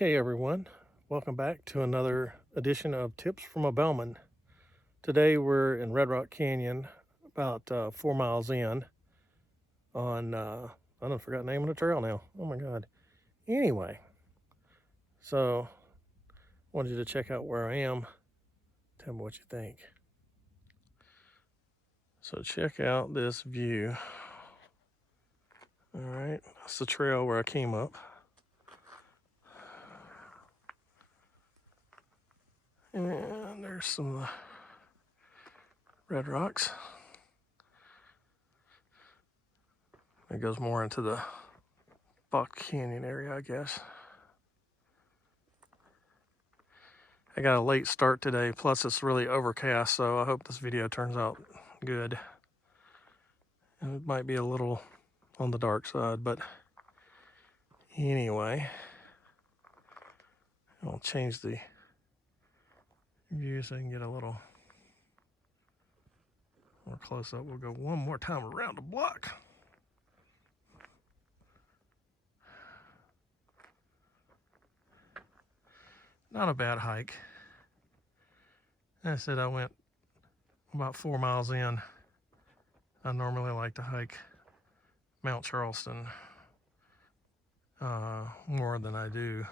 Okay, everyone, welcome back to another edition of Tips from a Bellman. Today we're in Redrock Canyon, about 4 miles in on, I don't forgot the name of the trail now. Oh my God. Anyway, so wanted you to check out where I am. Tell me what you think. So check out this view. All right, that's the trail where I came up. And there's some red rocks. It goes more into the Buck Canyon area, I guess. I got a late start today, plus it's really overcast, so I hope this video turns out good. And it might be a little on the dark side, but anyway, I'll change the view so you can get a little more close up. We'll go one more time around the block. Not a bad hike. I said I went about 4 miles in. I normally like to hike Mount Charleston more than I do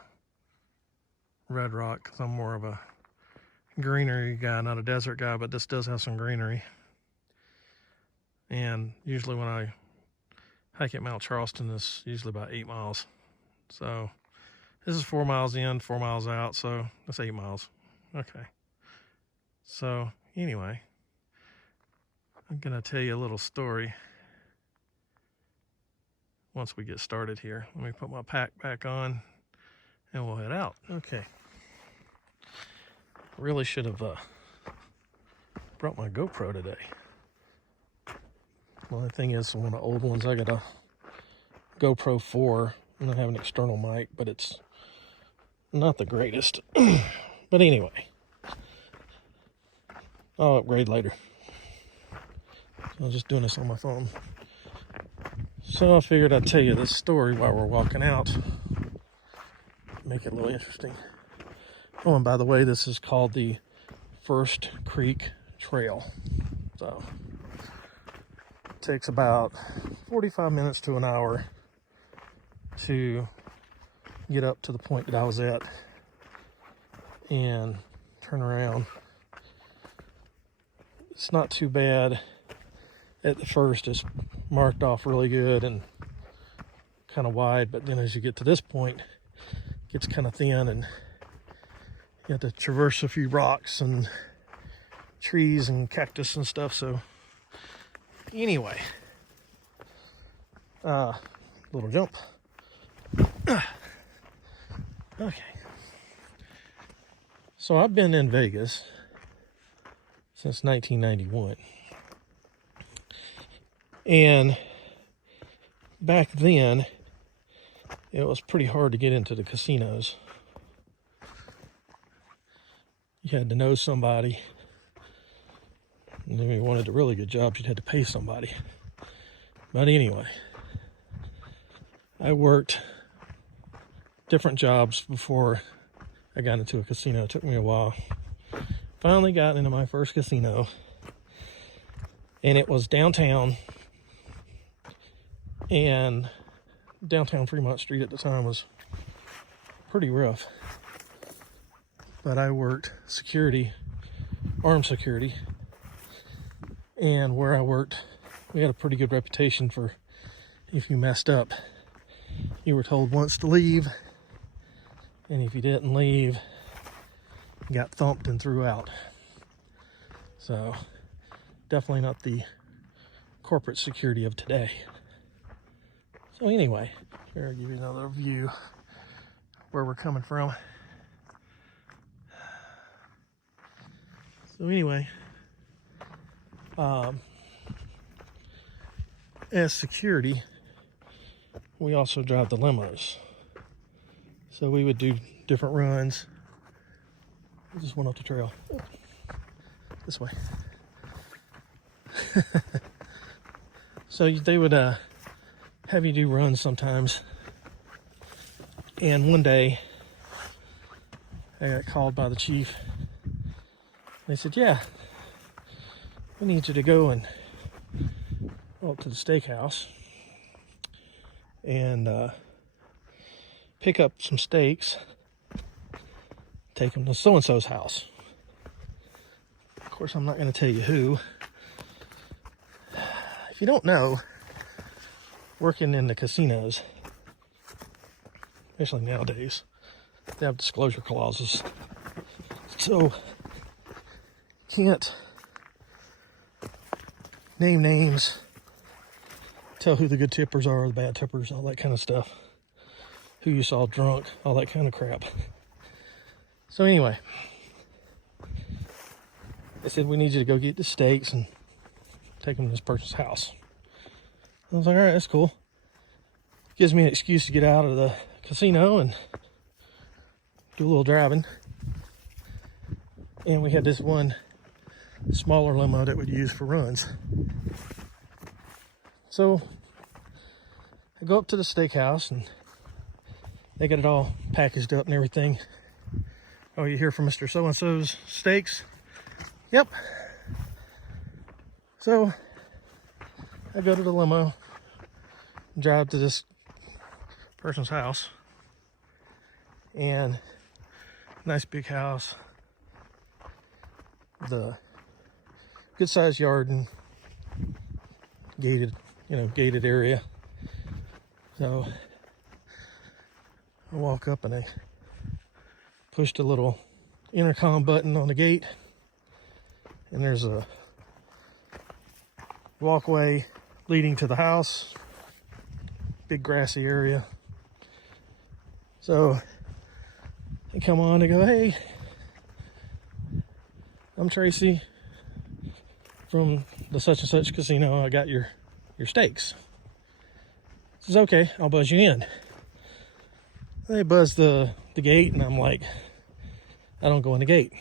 Redrock, because I'm more of a greenery guy, not a desert guy, but this does have some greenery. And usually when I hike at Mount Charleston, it's usually about 8 miles. So this is 4 miles in, 4 miles out, so that's 8 miles. Okay. So anyway, I'm gonna tell you a little story once we get started here. Let me put my pack back on and we'll head out. Okay. Really should have brought my GoPro today. Well, the thing is, one of the old ones, I got a GoPro 4 and I have an external mic, but it's not the greatest. But anyway, I'll upgrade later. So I'm just doing this on my phone. So I figured I'd tell you this story while we're walking out. Make it a little interesting. Oh, and by the way, this is called the First Creek Trail. So it takes about 45 minutes to an hour to get up to the point that I was at and turn around. It's not too bad. At the first, it's marked off really good and kind of wide, but then as you get to this point, it gets kind of thin and you have to traverse a few rocks and trees and cactus and stuff. So anyway, little jump. Okay. So I've been in Vegas since 1991. And back then, it was pretty hard to get into the casinos. You had to know somebody. And if you wanted a really good job, you'd have to pay somebody. But anyway, I worked different jobs before I got into a casino. It took me a while. Finally got into my first casino. And it was downtown. And downtown Fremont Street at the time was pretty rough. But I worked security, armed security. And where I worked, we had a pretty good reputation for if you messed up, you were told once to leave. And if you didn't leave, you got thumped and threw out. So definitely not the corporate security of today. So anyway, here I'll give you another view where we're coming from. So anyway, as security, we also drive the limos. So we would do different runs. I just went off the trail. Oh, this way. So they would have you do runs sometimes. And one day I got called by the chief. They said, yeah, we need you to go and go up to the steakhouse and pick up some steaks, take them to so-and-so's house. Of course, I'm not going to tell you who. If you don't know, working in the casinos, especially nowadays, they have disclosure clauses. So, can't name names, tell who the good tippers are, the bad tippers, all that kind of stuff. Who you saw drunk, all that kind of crap. So anyway, they said, we need you to go get the steaks and take them to this person's house. I was like, all right, that's cool. Gives me an excuse to get out of the casino and do a little driving. And we had this one smaller limo that we'd use for runs. So I go up to the steakhouse and they got it all packaged up and everything. Oh, you hear from Mr. So-and-so's Steaks? Yep. So I go to the limo, drive to this person's house, and nice big house, the good sized yard and gated, gated area. So I walk up and I push the little intercom button on the gate, and there's a walkway leading to the house, big grassy area. So they come on, they go, hey, I'm Tracy from the such and such casino. I got your steaks. He says, okay, I'll buzz you in. They buzz the gate, and I'm like, I don't go in the gate.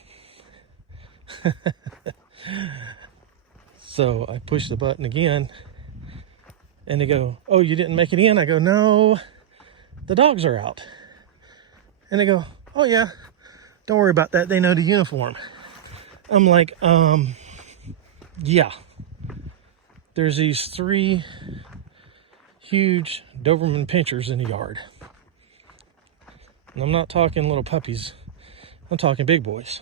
So I push the button again, and they go, oh, you didn't make it in? I go, no, the dogs are out. And they go, oh yeah, don't worry about that, they know the uniform. I'm like, yeah. There's these 3 huge Doberman pinchers in the yard. And I'm not talking little puppies, I'm talking big boys.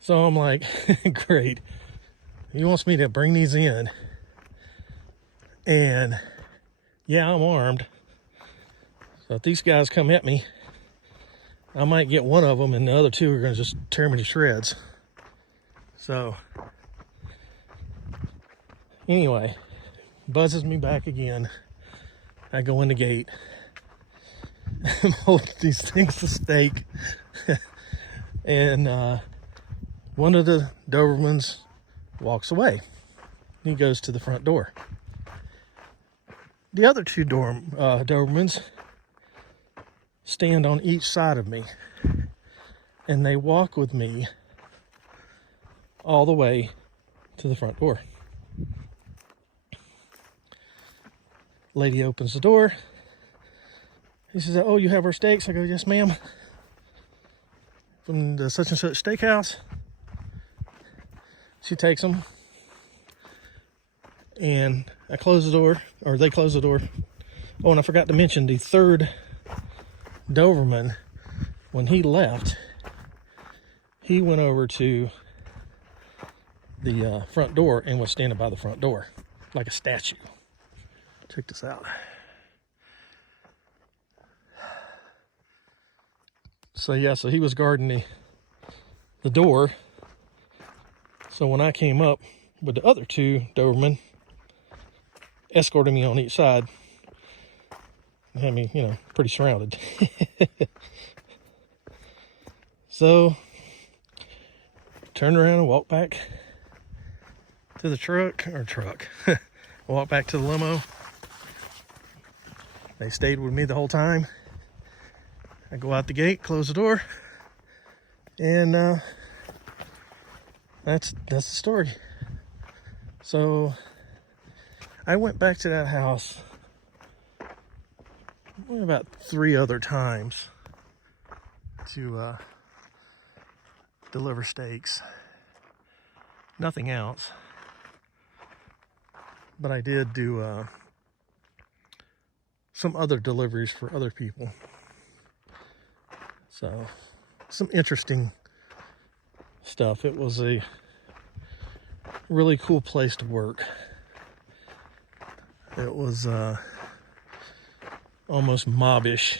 So I'm like, great. He wants me to bring these in. And yeah, I'm armed. So if these guys come at me, I might get one of them and the other 2 are going to just tear me to shreds. So anyway, buzzes me back again. I go in the gate. I'm holding these things of steak. And one of the Dobermans walks away. He goes to the front door. The other 2 Dobermans stand on each side of me, and they walk with me all the way to the front door. Lady opens the door. He says, oh, you have our steaks? I go, yes, ma'am. From the such and such steakhouse. She takes them, and I close the door, or they close the door. Oh, and I forgot to mention the 3rd Doberman, when he left, he went over to the front door and was standing by the front door like a statue. Check this out. So yeah, so he was guarding the door. So when I came up with the other 2 Doberman, escorting me on each side, had me, pretty surrounded. So turned around and walked back to the truck. Walked back to the limo. They stayed with me the whole time. I go out the gate, close the door, and that's the story. So I went back to that house about 3 other times to deliver steaks. Nothing else. But I did do some other deliveries for other people. So, some interesting stuff. It was a really cool place to work. It was almost mobbish,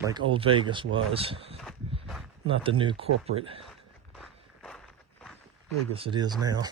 like old Vegas was. Not the new corporate Vegas it is now.